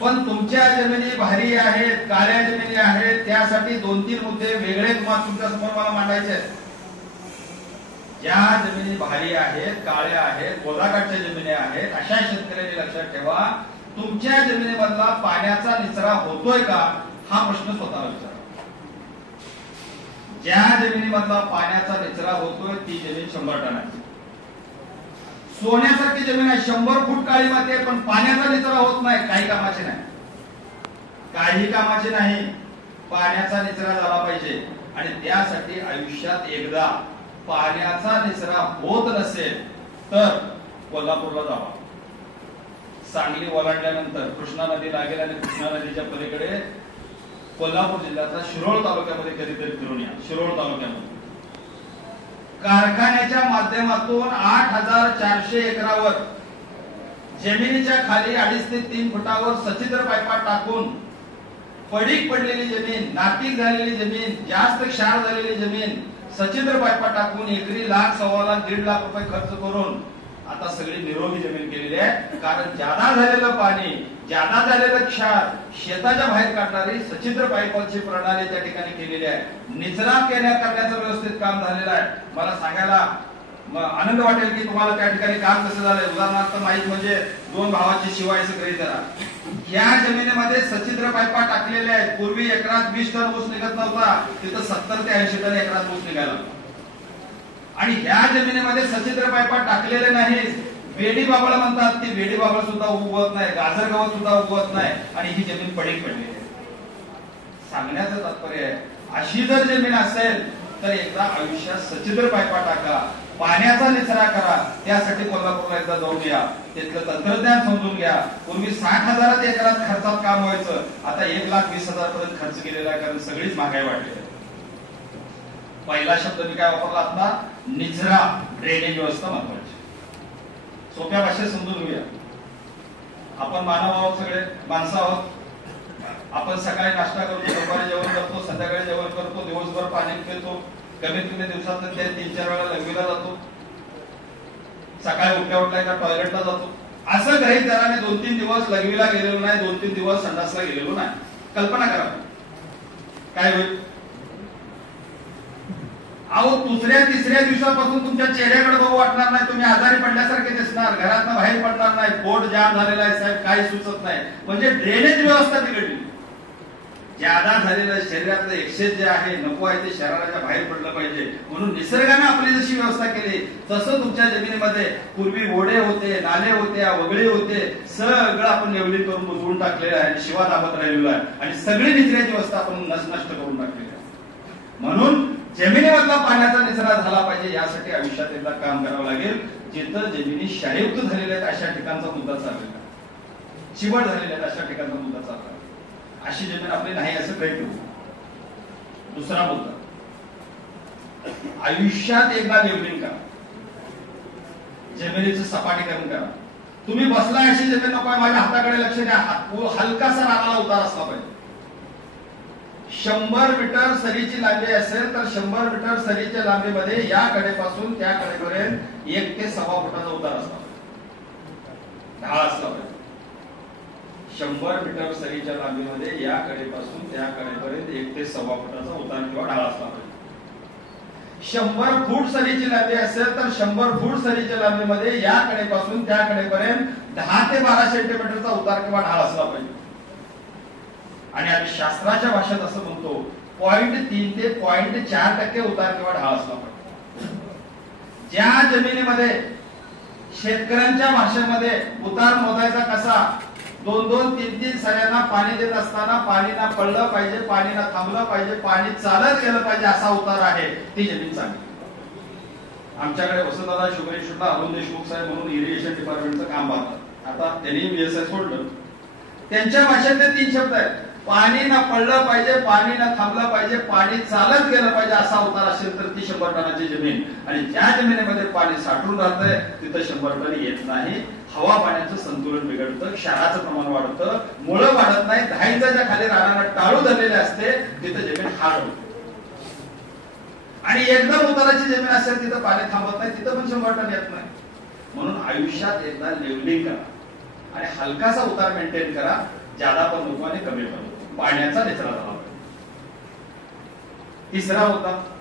पण तुमच्या जमिनी भारी आहेत, काळ्या जमिनी आहेत, त्यासाठी 2-3 मुद्दे वेगळे तुम्हाला तुमच्या समोर मला मांडायचे आहेत. ज्या जमिनी भारी आहेत, काळ्या आहेत, गोदाकाठच्या जमिनी आहेत, अशा शेतकऱ्यांनी लक्षात ठेवा, तुमच्या जमिनीमधला पाण्याचा निचरा होतोय का हा प्रश्न स्वतःला विचारा. ज्या जमिनीमधला पाण्याचा निचरा होतोय ती जमीन 100 टन आहे. सोन्यासारखी जमीन आहे, 100 फूट काळी माती आहे, पण पाण्याचा निचरा होत नाही. काही कामाची नाही, काही कामाची नाही. पाण्याचा निचरा झाला पाहिजे. आणि त्यासाठी आयुष्यात एकदा पाण्याचा निचरा होत नसेल तर कोल्हापूरला जावा. सांगली ओलांडल्यानंतर कृष्णा नदी लागेल आणि कृष्णा नदीच्या पलीकडे कोल्हापूर जिल्ह्यातल्या शिरोळ तालुक्यामध्ये कधीतरी फिरून या. शिरोळ तालुक्यामध्ये कारखान्याच्या माध्यमातून 8400 एकरावर जमिनीच्या खाली 2.5 ते 3 फुटावर सच्छिद्र पाईपा टाकून पडीक पडलेली जमीन, नापीक झालेली जमीन, जास्त क्षार झालेली जमीन सच्छिद्र पाईपा टाकून एकरी लाख, सव्वा लाख, 1.5 लाख रुपये खर्च करून आता सगळी निरोगी जमीन केलेली आहे. कारण जादा झालेलं पाणी, जादा झालेलं क्षार शेताच्या बाहेर काढणारी सच्छिद्र पाईपांची प्रणाली त्या ठिकाणी केलेली आहे. निचरा करण्याचं व्यवस्थित काम झालेलं आहे. मला सांगायला आनंद वाटेल की तुम्हाला त्या ठिकाणी काम कसं झालंय. उदाहरणार्थ माहीत म्हणजे 2 भावाची शिवायचं गृहीत धरा. या जमिनीमध्ये सच्छिद्र पाईपा टाकलेल्या आहेत. पूर्वी एकरात 20 टन ऊस निघत नव्हता, तिथं 70 ते 80 टन एकरात ऊस निघाला. आणि ह्या जमिनीमध्ये सच्छिद्र पाईपा टाकलेले नाहीत. वेडी बाबळ म्हणतात, ती वेडी बाबळ सुद्धा उगवत नाही, गाजर गवत सुद्धा उगवत नाही आणि ही जमीन पडीक पडलेली आहे. सांगण्याचं तात्पर्य आहे, अशी जर जमीन असेल तर एकदा आयुष्यात सच्छिद्र पाईपा टाका, पाण्याचा निचरा करा. त्यासाठी कोल्हापूरला एकदा जाऊन या, तिथलं तंत्रज्ञान समजून घ्या. पूर्वी 60,000 एकरात खर्चात काम व्हायचं, आता 1,20,000 पर्यंत खर्च केलेला आहे. कारण सगळीच महागाई वाढली आहे. पहिला शब्द मी काय वापरला आता, निचरा, ड्रेनेज व्यवस्था महत्वाची. सोप्या भाषेत समजून घेऊया. आपण मानव आहोत, सगळे माणसं आहोत. आपण सकाळी नाश्ता करतो, दुपारी जेवण करतो, संध्याकाळी जेवण करतो, दिवसभर पाणी पितो. कमीत कमी दिवसात 3-4 वेळा लघवीला जातो. सकाळी उठल्या एका टॉयलेटला जातो. असं गृहीत धरा, 2-3 दिवस लघवीला गेलेलो नाही, 2-3 दिवस संडासला गेलेलो नाही. कल्पना करा काय होईल. अहो, 2-3 दिवसापासून तुमच्या चेहऱ्याकडे बघू वाटणार नाही. तुम्ही आजारी पडल्यासारखे दिसणार, घरातनं बाहेर पडणार नाही, पोट जाम झालेला आहे साहेब, काही सुचत नाही. म्हणजे ड्रेनेज व्यवस्था बिघडली. ज्यादा झालेलं शरीरातलं एक्सेस जे आहे, नको आहे ते शरीराच्या बाहेर पडलं पाहिजे. म्हणून निसर्गाने आपली जशी व्यवस्था केली तसं तुमच्या जमिनीमध्ये पूर्वी ओढे होते, नाले होते, वगळे होते, सगळं आपण लेवलिंग करून बुजवून टाकलेलं आहे, शिवा दाबत राहिलेलो आहे आणि सगळी निचऱ्याची व्यवस्था आपण नष्ट करून टाकलेली आहे. म्हणून जमिनीमधला पाण्याचा निचरा झाला पाहिजे. यासाठी आयुष्यात एकदा काम करावं लागेल. जिथं जमिनी क्षारयुक्त झालेल्या आहेत अशा ठिकाणचा मुद्दा चाललेला, चिवट झालेल्या आहेत अशा ठिकाणचा मुद्दा चालला. अशी जमीन आपली नाही असं काही करू. दुसरा मुद्दा, आयुष्यात एकदा लेवलिंग करा, जमिनीचं सपाटीकरण करा. तुम्ही बसला अशी जमीन नको, माझ्या हाताकडे लक्ष द्या. हलकासा रानाला उतार असला पाहिजे. 100 मीटर सरीची लांबी असेल तर 100 मीटर सरीच्या लांबीमध्ये या कडेपासून त्या कडेपर्यंत 1 ते 1.25 फुटाचा उतार असला पाहिजे, ढाळ असला पाहिजे. 100 मीटर सरीच्या लांबीमध्ये या कडेपासून त्या कडेपर्यंत 1 ते 1.25 फुटाचा उतार किंवा ढाळ असला पाहिजे. 100 फूट सरीची लांबी असेल तर 100 फूट सरीच्या लांबीमध्ये या कडेपासून त्या कडेपर्यंत 10 ते 12 सेंटीमीटरचा उतार किंवा ढाळ असला पाहिजे. आणि आम्ही शास्त्राच्या भाषेत असं म्हणतो 0.3 ते 0.4% उतार किंवा ढाळ असला पाहिजे. ज्या जमिनीमध्ये शेतकऱ्यांच्या भाषेमध्ये उतार मोजायचा कसा, 2-2, 3-3 सऱ्यांना पाणी देत असताना पाणी ना पडलं पाहिजे, पाणी ना थांबलं पाहिजे, पाणी चालत गेलं पाहिजे असा उतार आहे, ती जमीन चांगली. आमच्याकडे वसंतदादा शुगर इन्स्टिट्यूटला अरुण देशमुख साहेब म्हणून इरिगेशन डिपार्टमेंटचं काम पाहतात. आता त्यांनी बीएसआय सोडलं. त्यांच्या भाषेत 3 शब्द आहेत, पाणी ना पडलं पाहिजे, पाणी ना थांबलं पाहिजे, पाणी चालत गेलं पाहिजे असा उतार असेल तर ती 100 टनाची जमीन. आणि ज्या जमिनीमध्ये पाणी साठून राहतंय तिथं 100 टन येत नाही. हवा पाण्याचं संतुलन बिघडतं, क्षाराचं प्रमाण वाढतं, मुळं वाढत नाही, 10 इंचाच्या खाली राहणारा टाळू धरलेले असते, तिथं जमीन हार्ड होते. आणि एकदम उताराची जमीन असेल तिथं पाणी थांबत नाही, तिथं पण 100 टन येत नाही. म्हणून आयुष्यात एकदा लेवलिंग करा. आणि हलकासा उतार मेंटेन करा, ज्यादा पण नको आणि कमी पण नको. पाण्याचा निचरा झाला. तिसरा होता